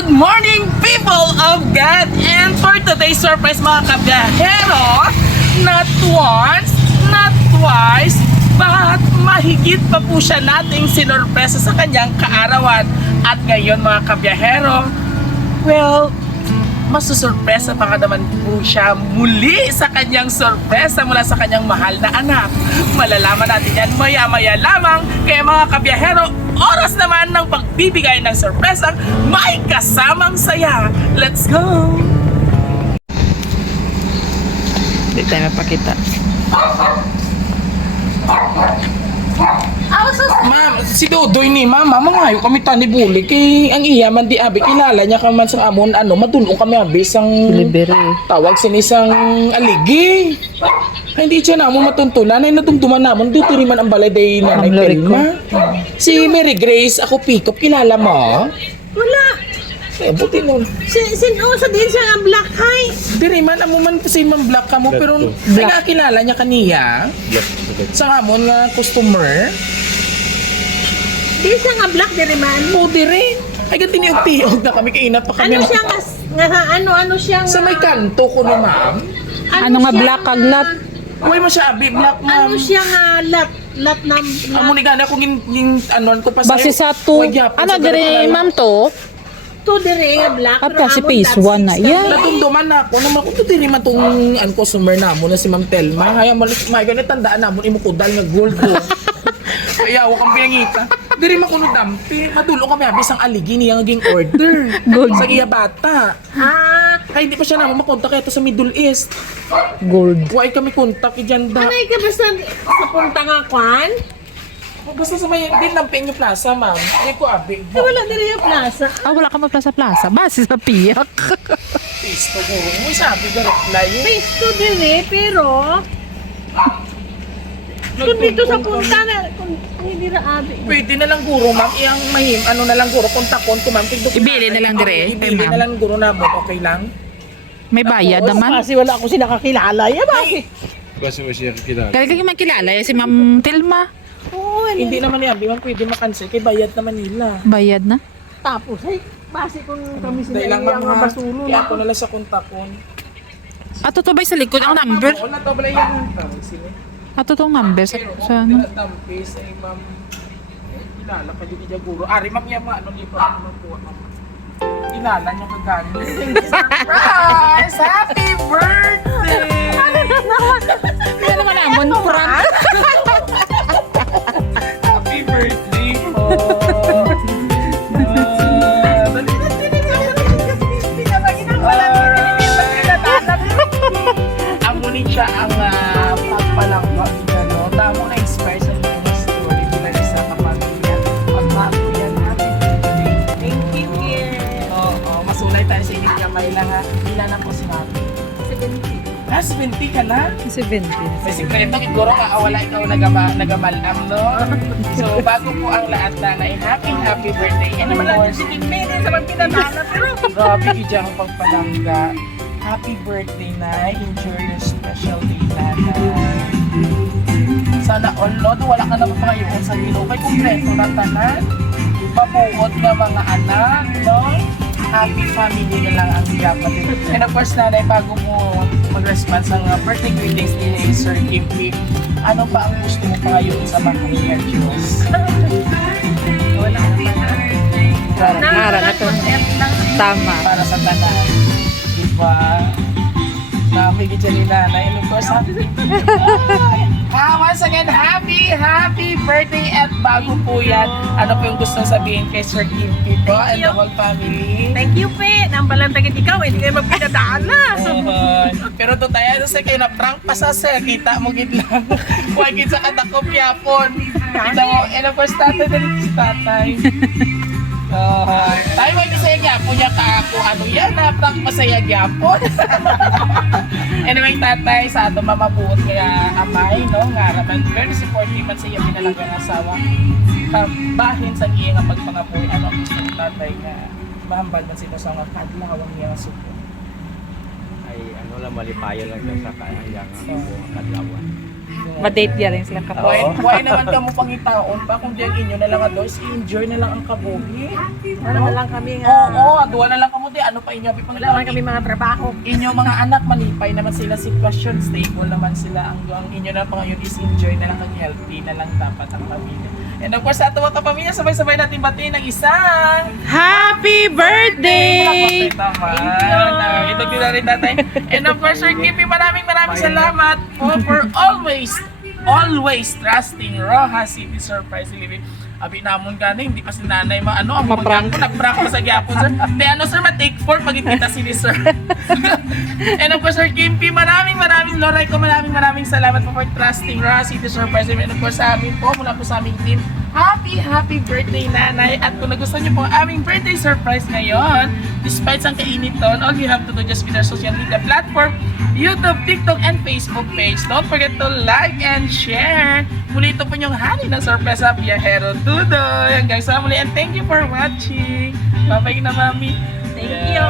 Good morning, people of God! And for today's surprise mga kabiyahero, not once, not twice, but mahigit pa po siya nating sinurpresa sa kanyang kaarawan. At ngayon mga kabiyahero, well, masusurpresa pa ka naman po siya muli sa kanyang sorpresa mula sa kanyang mahal na anak. Malalaman natin yan maya-maya lamang. Kaya mga kabiyahero, oras naman ng pagbibigay ng sorpresang may kasamang saya. Let's go! Hindi tayo mapakita. Ma'am, si Dodoy ni mama, mangayo kami tani buli kay ang iya man di abi kilala niya ka man sa amon madulong kami abi sang Libere. tawag sinisang aligi. Ay, hindi siya namon matuntunan ay natumtuman namon dito rin man ang balay day na Ang lari ko. Telma. Si Mary Grace ako Pikop kilala mo? Wala. Eh buti nun. Sinuso din sa Black High. Diri man amo man kasi man black ka mo pero Black. nakakilala niya kaniya. Sa amon nga customer. Di sa nga Black diri man. O diri. Ay ganti ni tiog na kami kainat pa kami. Ano siya nga ano siya nga. Sa may kanto ko no ma'am. Ano nga siya black kaglat? Uy masyabi black ma'am. Ano siya nga lat na Amo ni gana ko gin anon ko pa sa'yo. Base sa to. Huwag yapon Ano sa dire dalawang ma'am to? to diri nga Black. Ah, pero kasi amon phase top 1 na. six Yeah. Natumduman na ako naman ko diri man tong customer namo na si Ma'am Telma. Kaya may ganit tandaan namon imo ko dal nga gold ko. Kaya ako kang pinangita. Diri man kuno dampi. Madulo kami abis ang aligi niya nga ging order. Gold. Sa iya bata. Ah, Ay hindi pa siya namo makontak kaya sa Middle East. Gold. Huwag kami kontak diyan da. anay ka basta sa punta nga kwan? Basta sa may din ng Peño Plaza, ma'am. Ay ko abi. Di wala diri nga plaza. Ah, wala ka plaza-plaza. Base sa piyak. Pisto ko. Mo sabi ga reply. Phase 2 diri pero kung dito sa punta na kung hindi ra abi. Pwede na lang guro, ma'am. Iyang mahim, ano na lang guro, kontakon ko, ma'am. Ibili na lang dire, Ibili ma'am. na lang guro na mo, okay lang? May bayad naman. Kasi wala ako sinakakilala. Ya bakit? Kasi mo siya kilala. Kaya kayo man kilala si Ma'am Telma. Oo, Hindi naman yan, ma'am. Pwede makansel, kay bayad naman nila. Bayad na. tapos ay base kung kami Dahil lang, ma'am, nga ha. basulo Kaya na. ako na lang sa kontakon. Ah, totoo ba sa likod ang number? Wala to, bala yan. Sino? Ah, totoo ang number sa Pero, sa ano? tinatampis, ay ma'am. Kilala pa din niya guro. Ari, ma'am, yan mga ano dito. Ano po, ma'am. Kilala niya kagani. Surprise! Happy birthday! Kaya naman amon prank. Happy birthday po! Ang ngunit siya ang pagpalangwag niya, no? Tamo na-inspire sa mga story bilang isa kapamilya. Pagpakuyan natin. Thank you, dear. Oo, masulay tayo sa inyo kamay lang ha. Ilan na po sinabi? 70 ka na? 70. May sikreto, siguro wala ikaw nagamalam, no? So, bago po ang lahat na happy birthday. And of course, Si King May din sa pagpinatala pero grabe kaya ang pagpalangga. Happy birthday na. Enjoy your special day, nanay. Sana all, no? Wala ka naman mga yun sa Ginoo. May kumpleto na tanan. Mabuot nga mga anak, no? Happy family na lang ang dapat. And of course, nanay, bago mo mag-response ang birthday greetings ni Sir Kim P, ano pa ang gusto mo pa ngayon sa mga niya Diyos? wala akong birthday. Nara na to. Tama. Para sa tanan. Diba? Namigit siya ni nanay. And of course, once again, happy birthday at bago po yan. Ano po yung gustong sabihin kay Sir Kim P po and the whole family? Thank you, Pe. Nang balantagin ikaw, hindi kayo magpinadaan na. Pero to tayo sa kayo na prank pa sa sir, kita mo gid lang. Huwag gid sa kadakop yapon. Kita mo, and of course tatay din si tatay. Tayo mo kasi yapon niya ka ako. Ano yan na prank masaya yapon. Anyway, tatay sa ato mamabuot kaya amay, no? Nga raman, very supportive man sa iya pinalanggang asawa. Bahin sa iya nga pagpangapoy, ano ang gusto ng tatay nga mahambal man sila sa mga kadlawang niya suko. Ay ano lang malipayo lang siya sa kanyang kadlawan. Ma-date niya rin sila kapag. Why naman ka mo pangitaon pa kung diyan inyo na lang adoy, enjoy na lang ang kabuhi. Ano na lang kami nga. Oo, aduwa na lang kamo di ano pa inyo abi Wala naman kami mga trabaho. inyo mga anak malipay naman sila sitwasyon, stable naman sila ang inyo na pa ngayon is enjoy na lang ang healthy na lang dapat ang pamilya. And of course, sa ato mga kapamilya, sabay-sabay natin batiin ng isang Happy birthday! Tama. Ito din na rin natin. And of course, Sir Kippy, maraming salamat for always trusting Roja City Surprise Living. Abi namon gani, hindi pa si nanay ang Ma-prank. nag-prank pa sa gyapon, sir. Di ano, sir, ma-take 4 pag kita si sir. And of course, Sir Kimpy, maraming Loray ko, maraming salamat po for trusting Roja City Surprise Living. And of course, sa amin po, mula po sa aming team, happy birthday, nanay. At kung nagustuhan niyo po ang aming birthday surprise ngayon, despite sang kainiton, all you have to do just with our social media platform, YouTube, TikTok, and Facebook page. Don't forget to like and share. Muli ito po yung hani ng sorpresa Biyahero Tudoy. Hanggang sa muli, and thank you for watching. Bye-bye na, Mami. Thank you.